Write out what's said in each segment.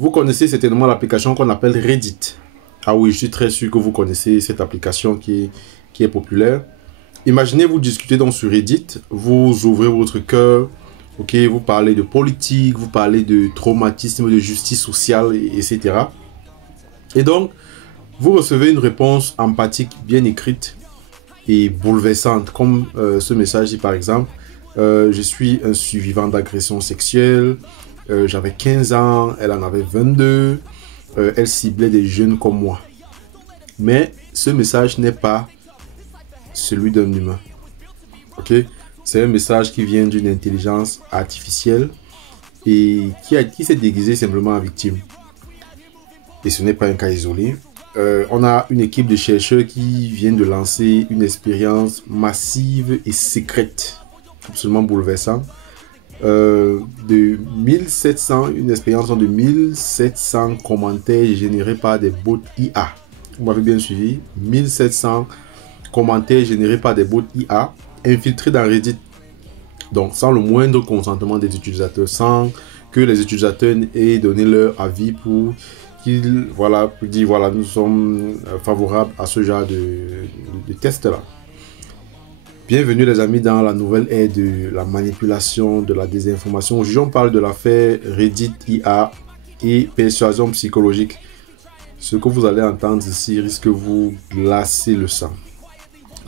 Vous connaissez certainement l'application qu'on appelle Reddit. Ah oui, je suis très sûr que vous connaissez cette application qui est populaire. Imaginez, vous discutez donc sur Reddit, vous ouvrez votre cœur, ok, vous parlez de politique, vous parlez de traumatisme, de justice sociale, etc. Et donc, vous recevez une réponse empathique, bien écrite et bouleversante, comme ce message dit par exemple, je suis un survivant d'agression sexuelle, j'avais 15 ans, elle en avait 22, elle ciblait des jeunes comme moi. Mais ce message n'est pas celui d'un humain. Ok, c'est un message qui vient d'une intelligence artificielle et qui s'est déguisée simplement en victime. Et ce n'est pas un cas isolé. On a une équipe de chercheurs qui vient de lancer une expérience massive et secrète, absolument bouleversante, de 1700, une expérience de 1700 commentaires générés par des bots IA. Vous m'avez bien suivi, 1700 commentaires générés par des bots IA infiltrés dans Reddit. Donc, sans le moindre consentement des utilisateurs, sans que les utilisateurs aient donné leur avis pour qu'ils, voilà, dire voilà, nous sommes favorables à ce genre de test-là. Bienvenue les amis dans la nouvelle ère de la manipulation, de la désinformation. Aujourd'hui, on parle de l'affaire Reddit IA et persuasion psychologique. Ce que vous allez entendre ici risque de vous glacer le sang.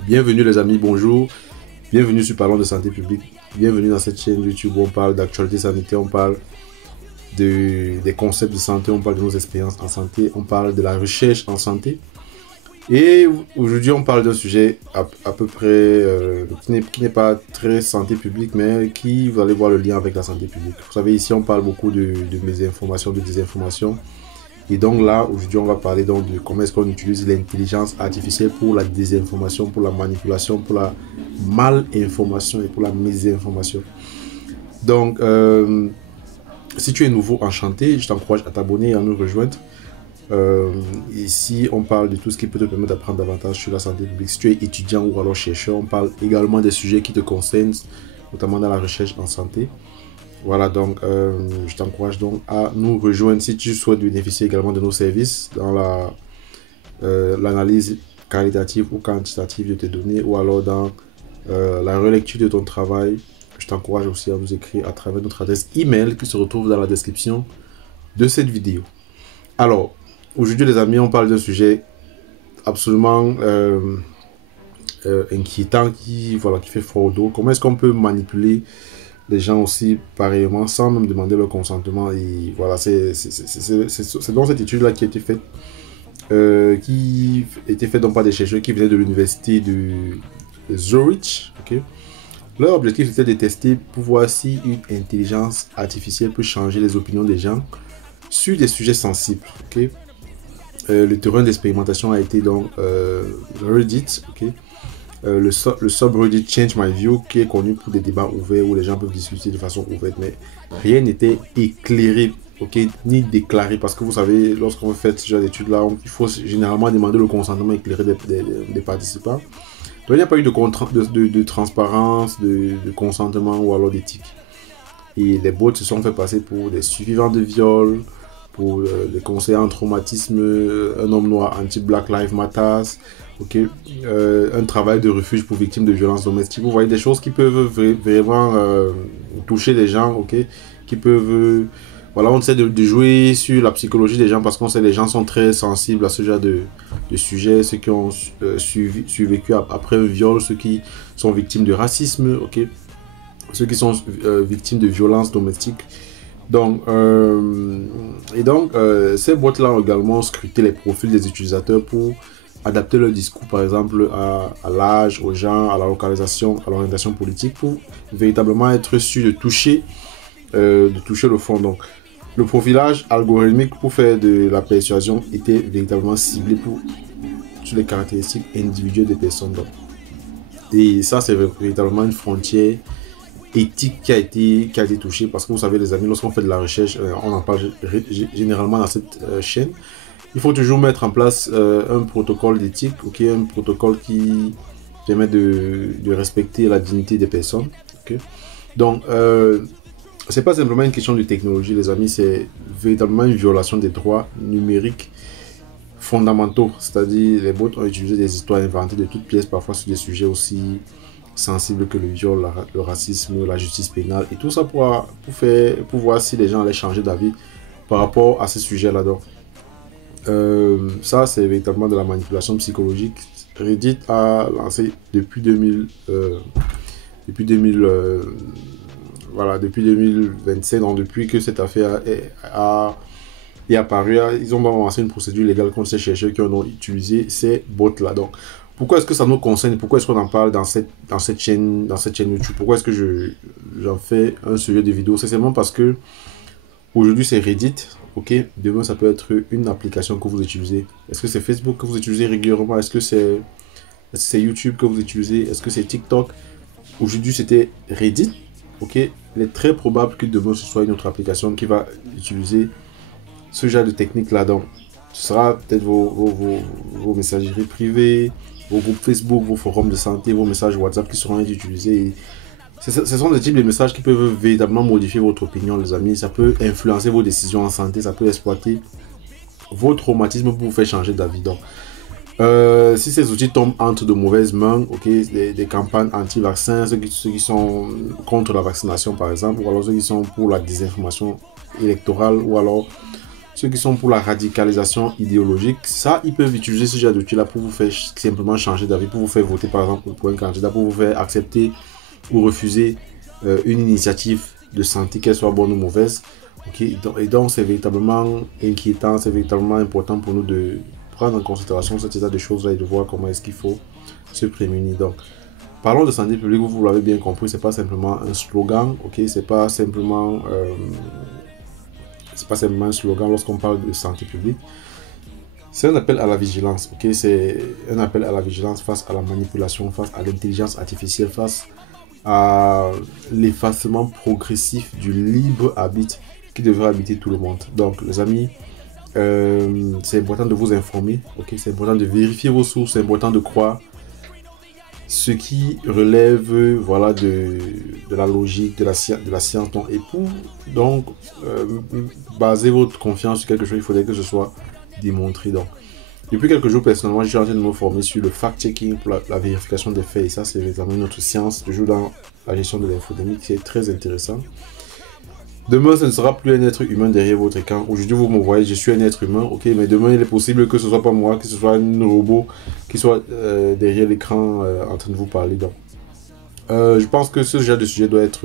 Bienvenue les amis, bonjour. Bienvenue sur Parlons de santé publique. Bienvenue dans cette chaîne YouTube où on parle d'actualité sanitaire, on parle des concepts de santé, on parle de nos expériences en santé, on parle de la recherche en santé. Et aujourd'hui, on parle d'un sujet à peu près qui n'est pas très santé publique, mais qui, vous allez voir le lien avec la santé publique. Vous savez, ici, on parle beaucoup de mésinformation, de désinformation. Et donc là, aujourd'hui, on va parler donc de comment est-ce qu'on utilise l'intelligence artificielle pour la désinformation, pour la manipulation, pour la malinformation et pour la mésinformation. Donc, si tu es nouveau, enchanté, je t'encourage à t'abonner et à nous rejoindre. Ici, on parle de tout ce qui peut te permettre d'apprendre davantage sur la santé publique. Si tu es étudiant ou alors chercheur, on parle également des sujets qui te concernent, notamment dans la recherche en santé. Voilà, donc je t'encourage donc à nous rejoindre si tu souhaites bénéficier également de nos services dans l'analyse qualitative ou quantitative de tes données ou alors dans la relecture de ton travail. Je t'encourage aussi à nous écrire à travers notre adresse email qui se retrouve dans la description de cette vidéo. Alors, aujourd'hui les amis, on parle d'un sujet absolument inquiétant qui fait froid au dos. Comment est-ce qu'on peut manipuler les gens aussi pareillement sans même demander leur consentement? Et voilà, c'est donc cette étude là qui a été faite donc par des chercheurs qui venaient de l'université de Zurich. Ok, leur objectif était de tester pour voir si une intelligence artificielle peut changer les opinions des gens sur des sujets sensibles. Ok, le terrain d'expérimentation a été donc Reddit. Ok, le subreddit Change My View, qui est connu pour des débats ouverts où les gens peuvent discuter de façon ouverte, mais rien n'était éclairé, ok, ni déclaré, parce que vous savez, lorsqu'on fait ce genre d'études là, il faut généralement demander le consentement éclairé des participants. Donc il n'y a pas eu de transparence, de consentement ou alors d'éthique. Et les bots se sont fait passer pour des survivants de viol, pour des conseillers en traumatisme, un homme noir anti-Black Lives Matter, ok, un travail de refuge pour victimes de violences domestiques. Vous voyez des choses qui peuvent vraiment toucher les gens, ok, qui peuvent... voilà, on essaie de jouer sur la psychologie des gens parce qu'on sait que les gens sont très sensibles à ce genre de sujets, ceux qui ont survécu après un viol, ceux qui sont victimes de racisme, ok, ceux qui sont victimes de violences domestiques. Donc, ces boîtes-là ont également scruté les profils des utilisateurs pour adapter leur discours, par exemple, à l'âge, aux gens, à la localisation, à l'orientation politique, pour véritablement être sûr de toucher le fond. Donc, le profilage algorithmique pour faire de la persuasion était véritablement ciblé sur les caractéristiques individuelles des personnes. Donc. Et ça, c'est véritablement une frontière éthique qui a été touchée, parce que vous savez les amis, lorsqu'on fait de la recherche, on en parle généralement dans cette chaîne, il faut toujours mettre en place un protocole d'éthique, okay, un protocole qui permet de respecter la dignité des personnes. Okay. Donc c'est pas simplement une question de technologie, les amis, c'est véritablement une violation des droits numériques fondamentaux. C'est-à-dire, les bots ont utilisé des histoires inventées de toutes pièces, parfois sur des sujets aussi sensibles que le viol, le racisme, la justice pénale, et tout ça pour voir si les gens allaient changer d'avis par rapport à ces sujets-là. Donc, ça, c'est véritablement de la manipulation psychologique. Reddit a lancé depuis 2000, voilà, depuis 2025, donc depuis que cette affaire est apparue, ils ont lancé une procédure légale contre ces chercheurs qui ont utilisé ces bots-là. Donc, pourquoi est-ce que ça nous concerne? Pourquoi est-ce qu'on en parle dans cette chaîne YouTube? Pourquoi est-ce que j'en fais un sujet de vidéo? C'est simplement parce que aujourd'hui, c'est Reddit. Ok, demain, ça peut être une application que vous utilisez. Est-ce que c'est Facebook que vous utilisez régulièrement? Est-ce que c'est YouTube que vous utilisez? Est-ce que c'est TikTok? Aujourd'hui, c'était Reddit. Ok, il est très probable que demain, ce soit une autre application qui va utiliser ce genre de technique là. Donc, ce sera peut-être vos messageries privées, vos groupes Facebook, vos forums de santé, vos messages WhatsApp qui seront utilisés. Ce sont des types de messages qui peuvent véritablement modifier votre opinion, les amis. Ça peut influencer vos décisions en santé, ça peut exploiter vos traumatismes pour vous faire changer d'avis. Donc, si ces outils tombent entre de mauvaises mains, ok, des campagnes anti-vaccins, ceux qui sont contre la vaccination par exemple, ou alors ceux qui sont pour la désinformation électorale, ou alors ceux qui sont pour la radicalisation idéologique, ça, ils peuvent utiliser ce genre d'outils là pour vous faire simplement changer d'avis, pour vous faire voter par exemple pour un candidat, pour vous faire accepter ou refuser une initiative de santé, qu'elle soit bonne ou mauvaise. Okay? Et donc, c'est véritablement inquiétant, c'est véritablement important pour nous de prendre en considération cet état de choses-là et de voir comment est-ce qu'il faut se prémunir. Donc, parlons de santé publique, vous l'avez bien compris, c'est pas simplement un slogan, ok? C'est pas simplement un slogan lorsqu'on parle de santé publique. C'est un appel à la vigilance, ok? C'est un appel à la vigilance face à la manipulation, face à l'intelligence artificielle, face à l'effacement progressif du libre arbitre qui devrait habiter tout le monde. Donc, les amis, c'est important de vous informer, ok? C'est important de vérifier vos sources, c'est important de croire ce qui relève, voilà, de la logique, de la science. Donc, baser votre confiance sur quelque chose, il faudrait que ce soit démontré. Donc, depuis quelques jours, personnellement, je suis en train de me former sur le fact-checking pour la vérification des faits. Et ça, c'est vraiment notre science, toujours dans la gestion de l'infodémie, qui est très intéressant. Demain, ce ne sera plus un être humain derrière votre écran. Aujourd'hui, vous me voyez, je suis un être humain, ok, mais demain, il est possible que ce ne soit pas moi, que ce soit un robot qui soit derrière l'écran en train de vous parler. Donc, je pense que ce genre de sujet doit être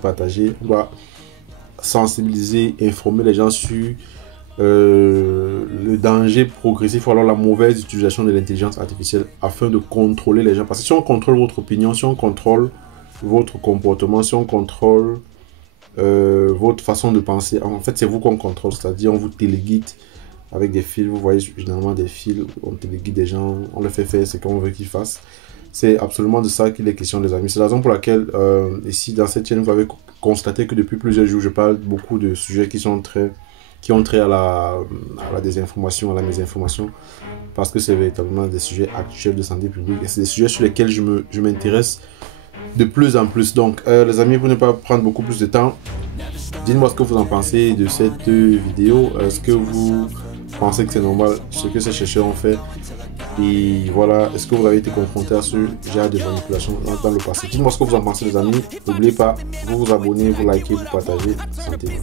partagé. On doit sensibiliser, informer les gens sur le danger progressif ou alors la mauvaise utilisation de l'intelligence artificielle afin de contrôler les gens. Parce que si on contrôle votre opinion, si on contrôle votre comportement, si on contrôle votre façon de penser, en fait c'est vous qu'on contrôle, c'est-à-dire on vous téléguide avec des fils. Vous voyez généralement des fils, on téléguide des gens, on leur fait faire ce qu'on veut qu'ils fassent. C'est absolument de ça qu'il est question, les amis. C'est la raison pour laquelle ici dans cette chaîne vous avez constaté que depuis plusieurs jours je parle beaucoup de sujets qui ont trait à la désinformation, à la mésinformation, parce que c'est véritablement des sujets actuels de santé publique et c'est des sujets sur lesquels je m'intéresse de plus en plus. Donc, les amis, pour ne pas prendre beaucoup plus de temps, dites-moi ce que vous en pensez de cette vidéo. Est-ce que vous pensez que c'est normal ce que ces chercheurs ont fait? Et voilà, est-ce que vous avez été confronté à ce genre de manipulation dans le passé? Dites-moi ce que vous en pensez, les amis. N'oubliez pas, vous abonnez, vous likez, vous partagez. Santé.